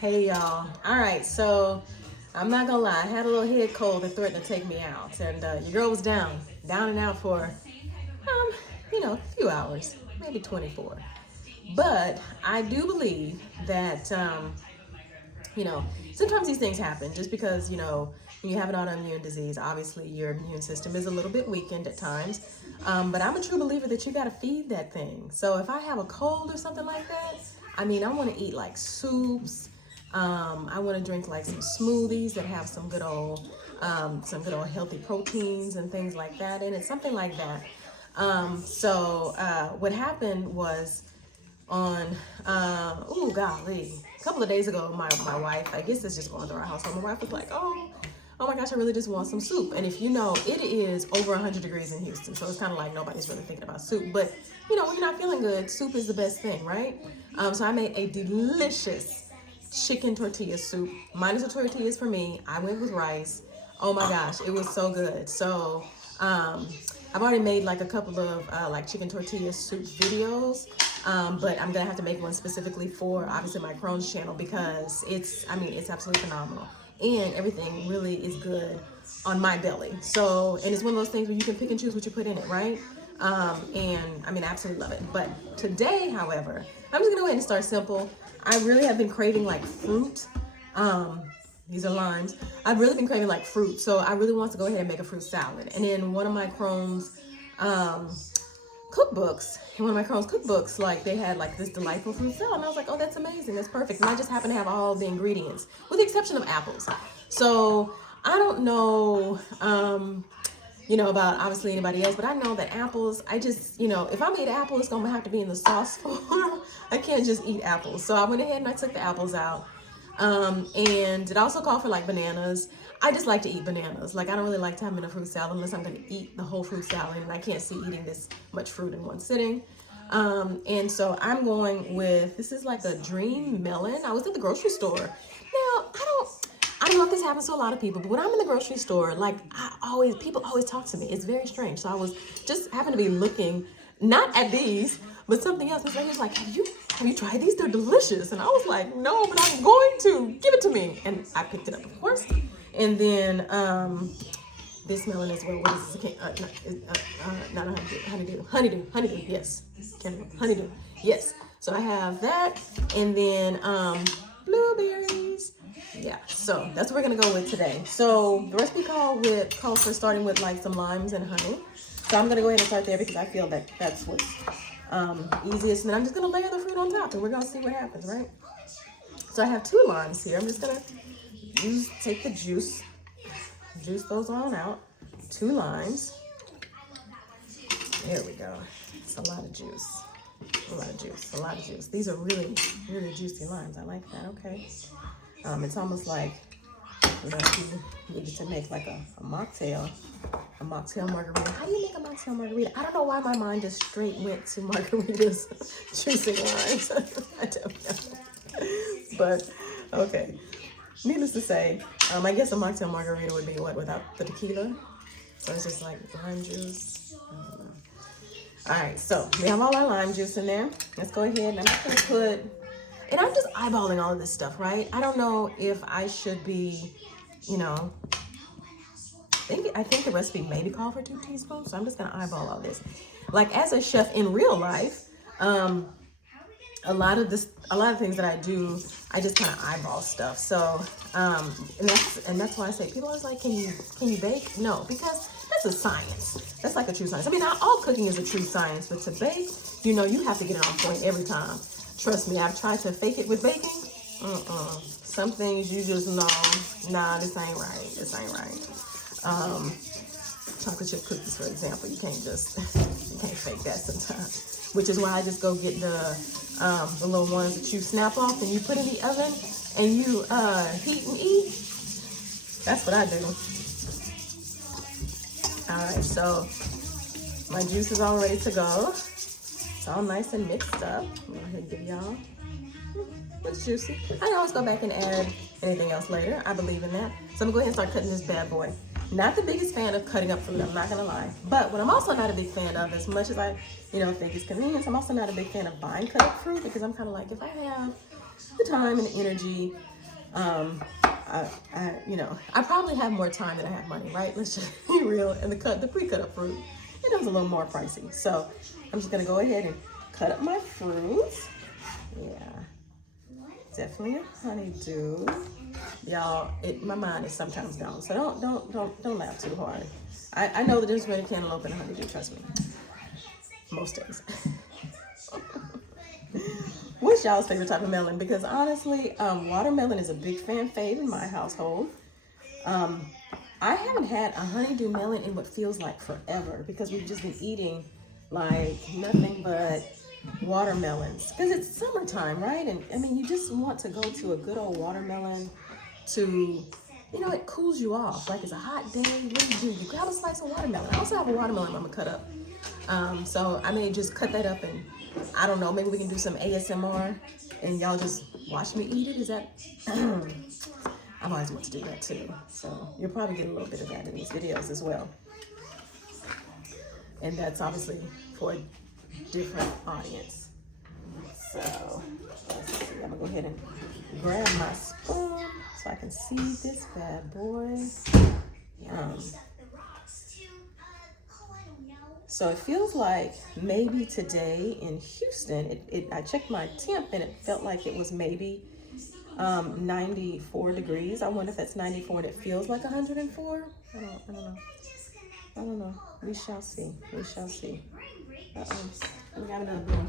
Hey y'all. All right, so I'm not gonna lie, I had a little head cold that threatened to take me out, and your girl was down and out for a few hours, maybe 24. But I do believe that sometimes these things happen just because when you have an autoimmune disease, obviously your immune system is a little bit weakened at times. But I'm a true believer that you got to feed that thing. So if I have a cold or something like that, I mean, I want to eat like soups. I want to drink like some smoothies that have some good old healthy proteins and things like that in it, something like that. What happened was on oh golly, a couple of days ago, my wife, I guess it's just going through our household, my wife was like, oh my gosh, I really just want some soup. And if you know, it is over 100 degrees in Houston, so it's kind of like nobody's really thinking about soup. But when you're not feeling good, soup is the best thing, right? So I made a delicious chicken tortilla soup, minus the tortillas for me. I went with rice. Oh my gosh, it was so good. So I've already made like a couple of like chicken tortilla soup videos, but I'm gonna have to make one specifically for obviously my Crohn's channel because it's absolutely phenomenal, and everything really is good on my belly. So, and it's one of those things where you can pick and choose what you put in it, right? And I absolutely love it. But today, however, I'm just gonna go ahead and start simple. I really have been craving like fruit. These are limes. I've really been craving like fruit, so I really want to go ahead and make a fruit salad. And in one of my Crohn's cookbooks, like they had like this delightful fruit salad, and I was like, oh, that's amazing, that's perfect. And I just happen to have all the ingredients, with the exception of apples. So I don't know, about obviously anybody else, but I know that apples, I just, if I made apple, it's gonna have to be in the sauce form. I can't just eat apples. So I went ahead and I took the apples out. And it also called for like bananas. I just like to eat bananas. Like I don't really like to have them in a fruit salad unless I'm going to eat the whole fruit salad, and I can't see eating this much fruit in one sitting. And so I'm going with, this is like a dream melon. I was at the grocery store. Now, I don't know if this happens to a lot of people, but when I'm in the grocery store, like people always talk to me. It's very strange. So I was just happened to be looking, not at these, but something else. This lady was like, have you tried these? They're delicious. And I was like, no, but I'm going to. Give it to me. And I picked it up, of course. And then this melon as well. What is this? Not a honeydew. Honeydew, yes. Honeydew, yes. So I have that. And then blueberries. Yeah, so that's what we're gonna go with today. So the recipe calls for starting with like some limes and honey. So I'm gonna go ahead and start there because I feel that that's what's easiest. And then I'm just gonna layer the fruit on top, and we're gonna see what happens, right? So I have 2 limes here. I'm just gonna take the juice those on out. 2 limes. There we go. It's a lot of juice. A lot of juice. These are really, really juicy limes. I like that. Okay. It's almost like you needed to make like a mocktail margarita. How do you make a mocktail margarita? I don't know why my mind just straight went to margaritas, juicing limes. I don't know. But okay. Needless to say, I guess a mocktail margarita would be what without the tequila. So it's just like lime juice. I don't know. All right, so we have all our lime juice in there. Let's go ahead and I'm just gonna put. And I'm just eyeballing all of this stuff, right? I don't know if I should be, I think the recipe maybe called for 2 teaspoons, so I'm just gonna eyeball all this. Like as a chef in real life, a lot of things that I do, I just kind of eyeball stuff. So, and that's why I say people are like, can you bake? No, because that's a science. That's like a true science. Not all cooking is a true science, but to bake, you have to get it on point every time. Trust me, I've tried to fake it with baking. Some things you just know, nah, this ain't right. Chocolate chip cookies, for example, you can't fake that sometimes. Which is why I just go get the little ones that you snap off and you put in the oven and you heat and eat. That's what I do. All right, so my juice is all ready to go. It's all nice and mixed up. I'm gonna give y'all. It's juicy. I always go back and add anything else later. I believe in that. So I'm gonna go ahead and start cutting this bad boy. Not the biggest fan of cutting up fruit, I'm not gonna lie. But what I'm also not a big fan of, as much as I, think it's convenience, I'm also not a big fan of buying cut up fruit because I'm kind of like, if I have the time and the energy I probably have more time than I have money, right? Let's just be real. And the pre-cut up fruit, it was a little more pricey. So I'm just gonna go ahead and cut up my fruits. Yeah, definitely a honeydew. Y'all, my mind is sometimes gone, so don't laugh too hard. I know the difference between a cantaloupe and a honeydew. Trust me, most days. What's y'all's favorite type of melon? Because honestly, watermelon is a big fan fave in my household. I haven't had a honeydew melon in what feels like forever because we've just been eating like nothing but watermelons because it's summertime, right? And I mean, you just want to go to a good old watermelon to, it cools you off. Like it's a hot day, what do? You grab a slice of watermelon. I also have a watermelon I'm gonna cut up. So I may just cut that up and I don't know, maybe we can do some ASMR and y'all just watch me eat it. Is that, I've always wanted to do that too. So you'll probably get a little bit of that in these videos as well. And that's obviously for a different audience. So let's see, I'm gonna go ahead and grab my spoon so I can see this bad boy. So it feels like maybe today in Houston, I checked my temp and it felt like it was maybe 94 degrees. I wonder if that's 94 and it feels like 104. I don't know. We shall see. Let me grab another bowl.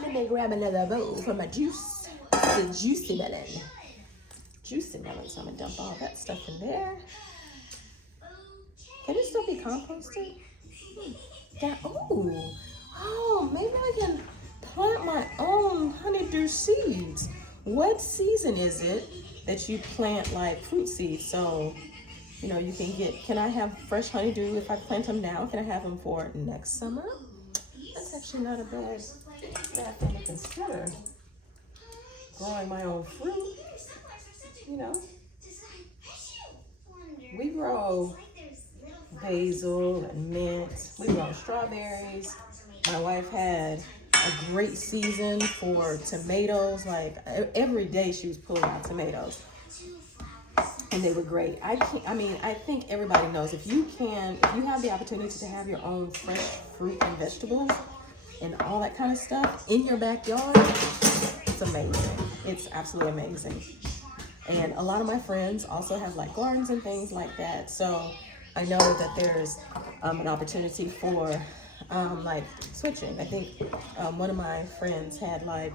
Let me grab another bowl for my juice. The juicy melon. So I'm gonna dump all that stuff in there. Can it still be composted? Maybe I can plant my own honeydew seeds. What season is it that you plant like fruit seeds? So, you can I have fresh honeydew if I plant them now? Can I have them for next summer? That's actually not a bad thing to consider. Growing my own fruit, We grow basil and mint. We grow strawberries. My wife had a great season for tomatoes. Like every day she was pulling out tomatoes. And they were great. I think everybody knows if you have the opportunity to have your own fresh fruit and vegetables and all that kind of stuff in your backyard, it's amazing. It's absolutely amazing. And a lot of my friends also have like gardens and things like that. So I know that there's an opportunity for like switching. I think one of my friends had like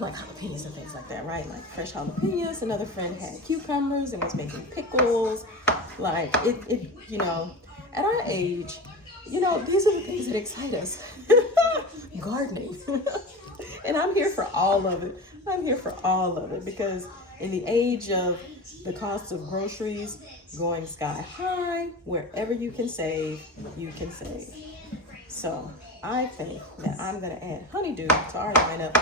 jalapenos and things like that, right? Like fresh jalapenos. Another friend had cucumbers and was making pickles. Like it at our age, these are the things that excite us. Gardening. And I'm here for all of it. Because in the age of the cost of groceries going sky high, wherever you can save, you can save. So I think that I'm going to add honeydew to our lineup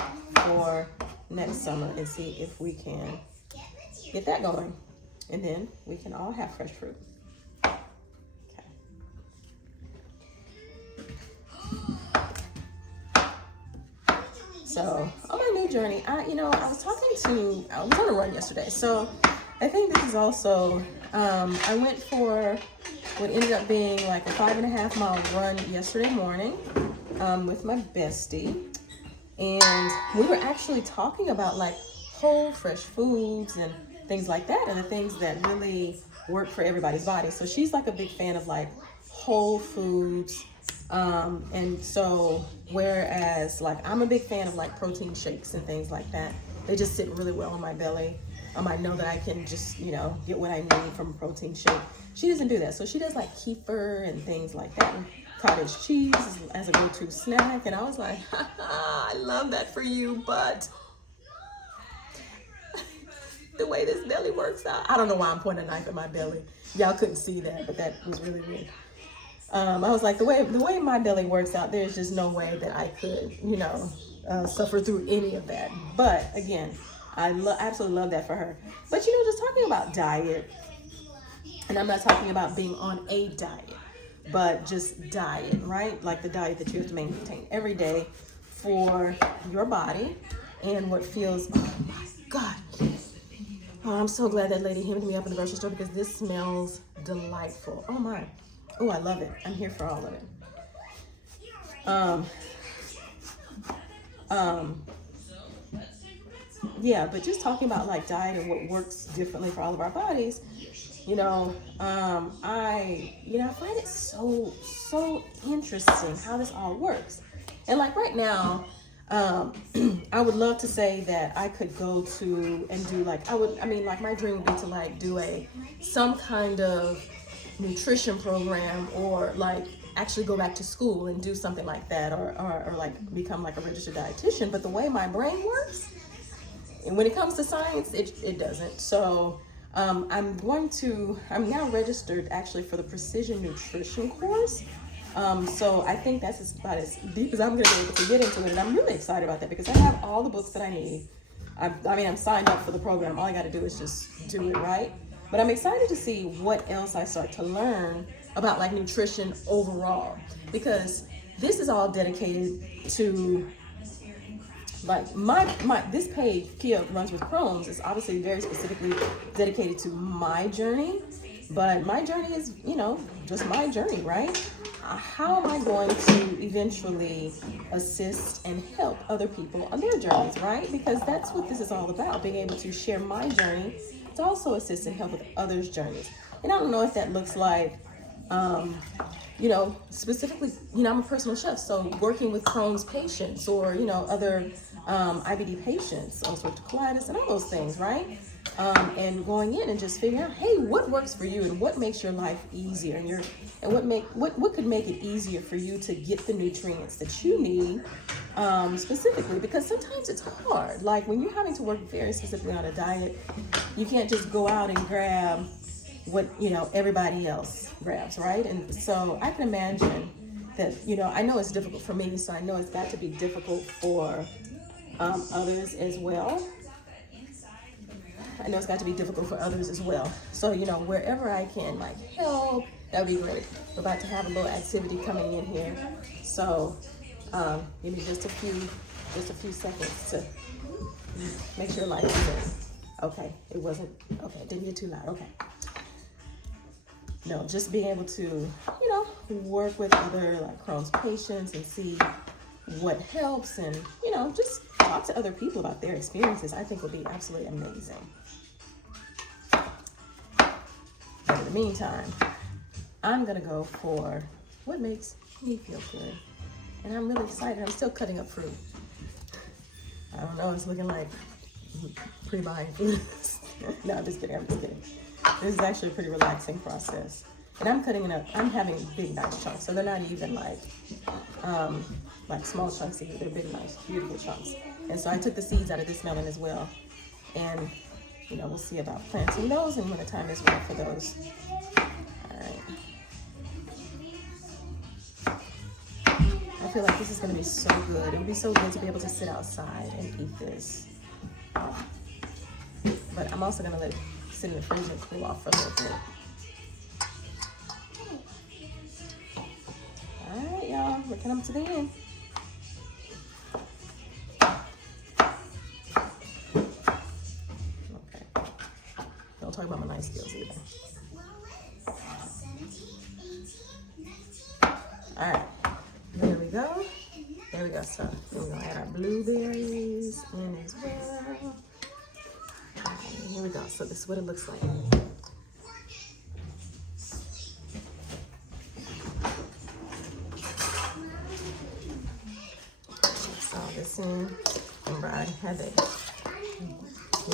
for next summer and see if we can get that going. And then we can all have fresh fruit. Okay. So on my new journey, I was on a run yesterday. So I think this is also, I went for what ended up being like a 5.5 mile run yesterday morning with my bestie. And we were actually talking about like whole fresh foods and things like that, and the things that really work for everybody's body. So she's like a big fan of like whole foods. And so whereas like I'm a big fan of like protein shakes and things like that, they just sit really well on my belly. I know that I can just, get what I need from a protein shake. She doesn't do that. So she does like kefir and things like that. And cottage cheese as a go-to snack. And I was like, I love that for you, but the way this belly works out, I don't know why I'm pointing a knife at my belly. Y'all couldn't see that, but that was really weird. I was like, the way my belly works out, there's just no way that I could, suffer through any of that. But again, I absolutely love that for her. But just talking about diet, and I'm not talking about being on a diet, but just diet, right? Like the diet that you have to maintain every day for your body and what feels, oh my God. Oh, I'm so glad that lady hemmed me up in the grocery store because this smells delightful. Oh my. Oh, I love it. I'm here for all of it. Yeah, but just talking about like diet and what works differently for all of our bodies, I find it so interesting how this all works. And like right now, I would love to say that I could go to and do like, like my dream would be to like do some kind of nutrition program, or like actually go back to school and do something like that, or like become like a registered dietitian. But the way my brain works, and when it comes to science, it doesn't. So I'm now registered actually for the precision nutrition course. So I think that's about as deep as I'm going to be able to get into it. And I'm really excited about that because I have all the books that I need. I'm signed up for the program. All I got to do is just do it right. But I'm excited to see what else I start to learn about like nutrition overall, because this is all dedicated to like this page, Kia Runs with Crohn's, is obviously very specifically dedicated to my journey. But my journey is, just my journey, right? How am I going to eventually assist and help other people on their journeys, right? Because that's what this is all about, being able to share my journey to also assist and help with others' journeys. And I don't know if that looks like, specifically, I'm a personal chef, so working with Crohn's patients or, other IBD patients, ulcerative colitis and all those things, right? And going in and just figuring out, hey, what works for you and what makes your life easier, and what could make it easier for you to get the nutrients that you need, specifically, because sometimes it's hard. Like when you're having to work very specifically on a diet, you can't just go out and grab what everybody else grabs, right? And so I can imagine that I know it's difficult for me, so I know it's got to be difficult for others as well. I know it's got to be difficult for others as well. So, wherever I can like help, that would be great. We're about to have a little activity coming in here. So, give me just a few seconds to make sure light is in. Okay, it didn't get too loud. Okay. No, just being able to, work with other like Crohn's patients and see what helps, and, just talk to other people about their experiences, I think would be absolutely amazing. But in the meantime, I'm going to go for what makes me feel good. And I'm really excited. I'm still cutting up fruit. I don't know, it's looking like pre-buying food. No, I'm just kidding. This is actually a pretty relaxing process. And I'm cutting it up. I'm having big, nice chunks. So they're not even like small chunks either. They're big, nice, beautiful chunks. And so I took the seeds out of this melon as well. And, we'll see about planting those and when the time is right for those. All right. I feel like this is going to be so good. It would be so good to be able to sit outside and eat this. But I'm also going to let it sit in the fridge and cool off for a little bit. All right, y'all. We're coming to the end. Okay. Don't talk about my nice skills either. All right. There we go. There we go. So we're going to add our blueberries in as well. Here we go. So this is what it looks like. So this in. Remember, I had the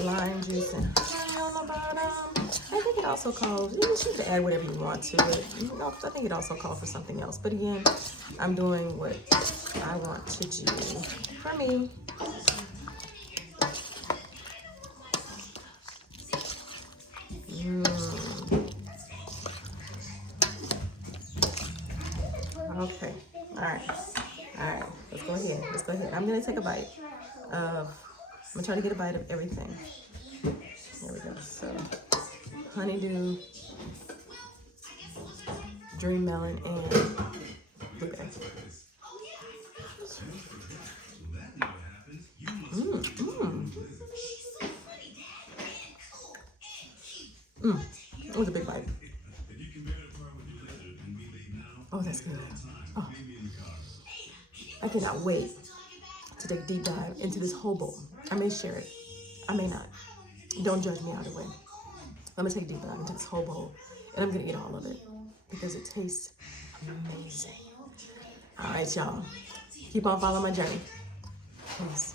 lime juice and honey on the bottom. I think it also calls, you can add whatever you want to it. I think it also calls for something else. But again, I'm doing what I want to do for me. Okay. All right. Let's go ahead. I'm gonna take a bite of. I'm gonna try to get a bite of everything. There we go. So, honeydew, dream melon, and blueberry. It was a big bite. Oh, that's good. Oh, I cannot wait to take a deep dive into this whole bowl. I may share it. I may not. Don't judge me either way. I'm gonna take a deep dive into this whole bowl, and I'm gonna eat all of it because it tastes amazing. All right, y'all. Keep on following my journey. Peace.